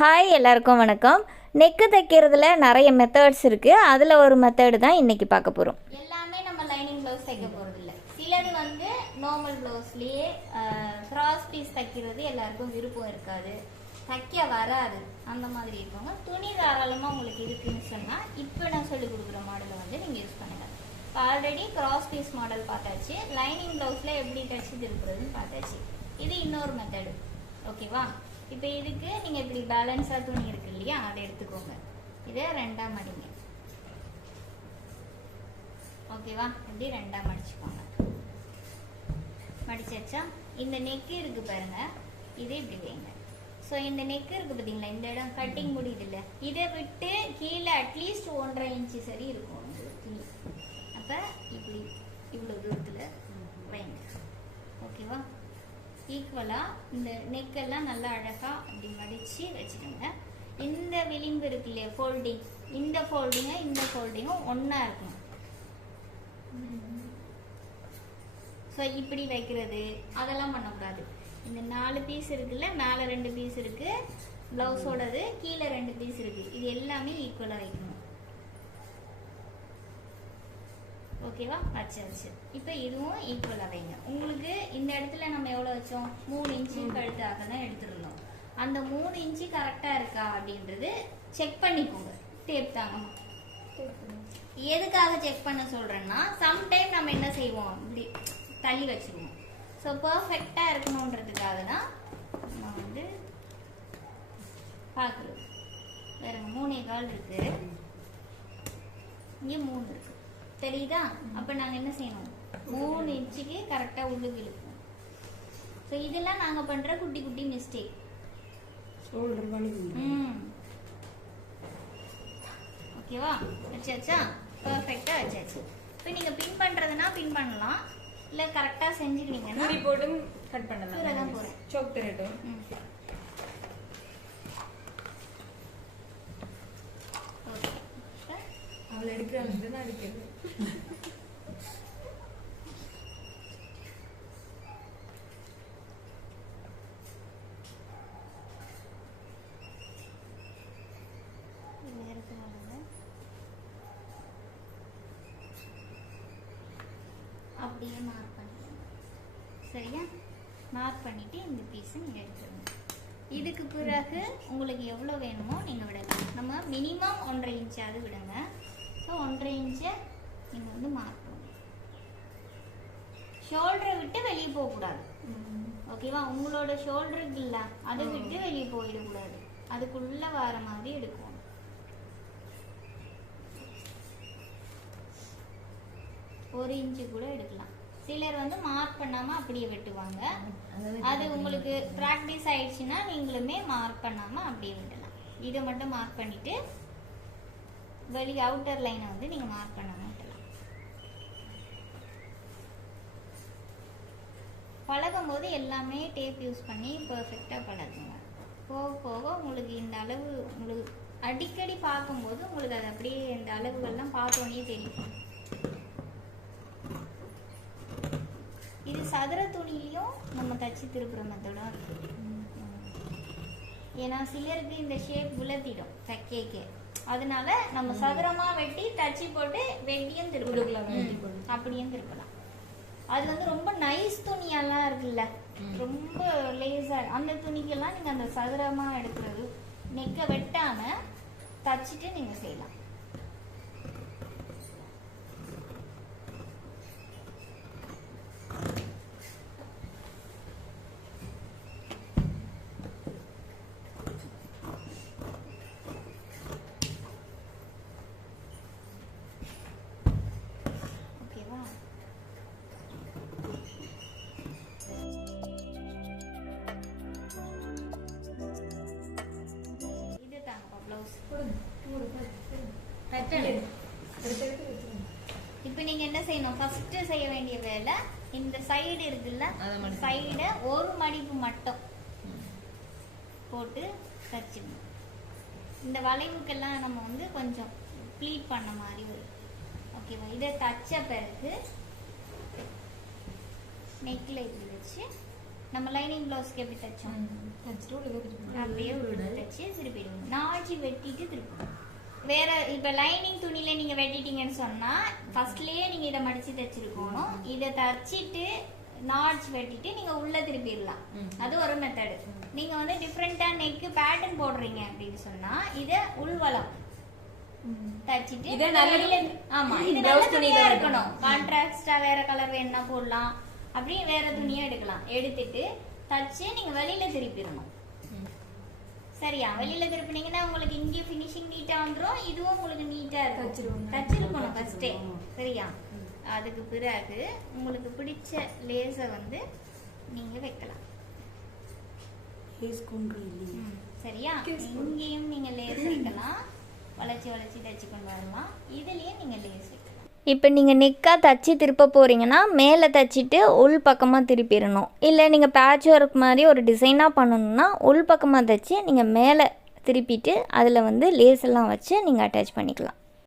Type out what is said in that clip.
Hi எல்லாருக்கும் வணக்கம். Neck தைக்கிறதுல நிறைய மெத்தட்ஸ் இருக்குது அதில் ஒரு மெத்தடு தான் இன்றைக்கி பார்க்க போகிறோம் எல்லாமே நம்ம லைனிங் ப்ளவுஸ் தைக்க போகிறது இல்லை சிலது வந்து நார்மல் ப்ளவுஸ்லேயே கிராஸ் பீஸ் தைக்கிறது எல்லாருக்கும் விருப்பம் இருக்காது. தைக்க வராது. அந்த மாதிரி இருக்கவங்க துணி தாராளமாக உங்களுக்கு இருக்குன்னு சொன்னால் இப்போ நான் சொல்லி கொடுக்குற மாடலை வந்து நீங்கள் யூஸ் பண்ணுங்கள் இப்போ ஆல்ரெடி கிராஸ் பீஸ் மாடல் பார்த்தாச்சு. லைனிங் ப்ளவுஸில் எப்படி தைச்சி திருப்புறதுன்னு பார்த்தாச்சு. இது இன்னொரு மெத்தடு ஓகேவா இப்போ இதுக்கு நீங்கள் இப்படி பேலன்ஸாக துணி இருக்கு இல்லையா அதை எடுத்துக்கோங்க. இதை ரெண்டாம் மடிங்க ஓகேவா இப்படி ரெண்டாம் மடிச்சுக்கோங்க மடிச்சாச்சா? இந்த நெக்கு இருக்கு பாருங்க. இது இப்படி வைங்க. ஸோ இந்த நெக்கு இருக்கு பார்த்தீங்களா இந்த இடம் கட்டிங் முடியுது இல்லை இதை விட்டு கீழே அட்லீஸ்ட் ஒன்றரை இன்ச்சு சரி இருக்கும் உங்களுக்கு துணி. அப்போ இப்படி இவ்வளோ தூரத்தில் வைங்க. ஓகேவா ஈக்குவலாக இந்த நெக்கெல்லாம் நல்லா அழகாக அப்படி மடித்து வச்சுக்கோங்க. இந்த விளிம்பு இருக்கு இல்லையா ஃபோல்டிங் இந்த ஃபோல்டிங்கும் இந்த ஃபோல்டிங்கும் ஒன்றா இருக்கணும். ஸோ இப்படி வைக்கிறது அதெல்லாம் பண்ணக்கூடாது. இந்த நாலு பீஸ் இருக்குல்ல மேலே ரெண்டு பீஸ் இருக்குது ப்ளவுஸோடது கீழே ரெண்டு பீஸ் இருக்குது இது எல்லாமே ஈக்குவலாக வைக்கணும். ஓகேவா? வச்சாச்சு இப்போ இதுவும் ஈக்குவலாக வைங்க. உங்களுக்கு இந்த இடத்துல நம்ம எவ்வளோ வச்சோம்? மூணு இன்ச்சு கழுத்து அகலம் எடுத்துருந்தோம் அந்த மூணு இன்ச்சு கரெக்டாக இருக்கா அப்படின்றது செக் பண்ணிக்கோங்க. டேப் தாங்க எதுக்காக செக் பண்ண சொல்றேன்னா சம்டைம் நம்ம என்ன செய்வோம்? இப்படி தள்ளி வச்சிருவோம். ஸோ பர்ஃபெக்டாக இருக்கணுன்றதுக்காக தான் நம்ம வந்து பார்க்குறது. வேற மூணே கால் இருக்கு. இங்கே மூணு இருக்கு. தெரியுதா அப்போ நாங்கள் என்ன செய்யணும்? மூணு இன்ச்சுக்கு கரெக்டாக உள்ளுக்கு இழுப்போம். ஸோ இதெல்லாம் நாங்கள் பண்ணுற குட்டி குட்டி மிஸ்டேக் ம். ஓகேவா வச்சாச்சா பர்ஃபெக்டாக வச்சாச்சு இப்போ நீங்கள் பின் பண்ணுறதுனா பின் பண்ணலாம். இல்லை கரெக்டாக செஞ்சுக்கிட்டீங்கன்னா முடி போட்டும் கட் பண்ணலாம். போறேன். சோக் தரட்டும் ம். அப்படியே மார்க் பண்ணிடுங்க சரியா? மார்க் பண்ணிட்டு இந்த பீஸை நீங்கள் எடுத்துருங்க இதுக்கு பிறகு உங்களுக்கு எவ்வளோ வேணுமோ நீங்கள் விடலாம். நம்ம மினிமம் ஒன்றரை இன்ச்சாவது விடுங்க. ஸோ ஒன்றரை இன்ச்சை நீங்கள் வந்து மார்க் பண்ணுங்க ஷோல்டரை விட்டு வெளியே போகக்கூடாது. ஓகேவா உங்களோட ஷோல்டருக்கு இல்ல அதை விட்டு வெளியே போயிடக்கூடாது. அதுக்குள்ள வர மாதிரி எடுக்கணும். ஒரு இன்ச்சு கூட எடுக்கலாம். சிலர் வந்து மார்க் பண்ணாம அப்படியே வெட்டுவாங்க. அது உங்களுக்கு ப்ராக்டிஸ் ஆயிடுச்சுன்னா நீங்களுமே மார்க் பண்ணாம அப்படியே விடலாம் இதை மட்டும் மார்க் பண்ணிட்டு வெளி அவுட்டர் லைனை வந்து நீங்கள் மார்க் பண்ணணும். பழகும் போது எல்லாமே டேப் யூஸ் பண்ணி பர்ஃபெக்டாக பழகுங்க. போக போக உங்களுக்கு இந்த அளவு உங்களுக்கு அடிக்கடி பார்க்கும்போது உங்களுக்கு அது அப்படியே இந்த அளவுகள்லாம் பார்த்தோன்னே தெரியும். இது சதுர துணிலையும் நம்ம தச்சு திருப்புற மெத்தடும் ஏன்னா சிலருக்கு இந்த ஷேப் உலர்த்திடும் தைக்கேக்கே. அதனால நம்ம சதுரமா வெட்டி தச்சு போட்டு வெட்டியும் திருப்பலாம். போடு. அப்படியும் திருப்பலாம். அது வந்து ரொம்ப நைஸ் துணியெல்லாம் இருக்குல்ல. ரொம்ப லேசா அந்த துணிக்கெல்லாம் நீங்க அந்த சதுரமா எடுக்கிறது நெக்க வெட்டாம தச்சுட்டு நீங்க செய்யலாம். இப்போ நீங்க என்ன செய்யணும்? ஃபர்ஸ்ட் செய்ய வேண்டிய வேலை இந்த சைடு இருக்குல்ல. சைட ஒரு மடிப்பு மட்டும் போட்டு தச்சிடணும் இந்த வளைவுக்கெல்லாம் நம்ம வந்து கொஞ்சம் ப்ளீட் பண்ண மாதிரி வரும் ஓகேவா இதை தச்ச பிறகு நெக்கில் இப்படி வச்சு நம்ம லைனிங் ப்ளவுஸ்க்கு எப்படி தைச்சோம். அப்படியே தைச்சு திருப்பி நாஜி வெட்டிட்டு திருப்பணும். வேற இப்போ லைனிங் துணியில நீங்க வெட்டிட்டீங்கன்னு சொன்னா ஃபர்ஸ்ட்லயே நீங்க இதை மடிச்சு தைச்சிருக்கணும். இதை தச்சிட்டு நாட்ச் வெட்டிட்டு நீங்க உள்ள திருப்பிடலாம். அது ஒரு மெத்தடு நீங்க வந்து டிஃப்ரெண்டா நெக்கு பேட்டர்ன் போடுறீங்க அப்படின்னு சொன்னா இத உள்வளம் தச்சிட்டு இதை நல்ல- வெளியில- ஆமா இது நல்ல துணியா வெட்டணும். இருக்கணும். கான்ட்ராஸ்டா வேற கலர் வேணா போடலாம். அப்படியே வேற துணியா எடுக்கலாம். எடுத்துட்டு தச்சு நீங்க வெளியில திருப்பிடணும். சரியா வெளியில திருப்பினீங்கன்னா உங்களுக்கு இங்கே ஃபினிஷிங் நீட்டா வந்துரும். இதுவும் உங்களுக்கு நீட்டா இருக்கும். தச்சிருக்கணும் ஃபர்ஸ்டே சரியா? அதுக்கு பிறகு உங்களுக்கு பிடிச்ச லேஸை வந்து நீங்க வைக்கலாம். சரியா? இங்கேயும் நீங்க லேஸ் வைக்கலாம். வளைச்சி வளைச்சி தச்சு கொண்டு வரலாம். இதுலயும் நீங்க லேஸ் இப்போ நீங்கள் நெக்காக தச்சு திருப்ப போகிறீங்கன்னா மேலே தச்சிட்டு உள் பக்கமாக திருப்பிடணும். இல்லை நீங்கள் பேட்ச் ஒர்க் மாதிரி ஒரு டிசைனாக பண்ணணுன்னா உள் பக்கமாக தச்சு நீங்கள் மேலே திருப்பிட்டு அதில் வந்து லேஸ் எல்லாம் வச்சு நீங்கள் அட்டாச் பண்ணிக்கலாம்.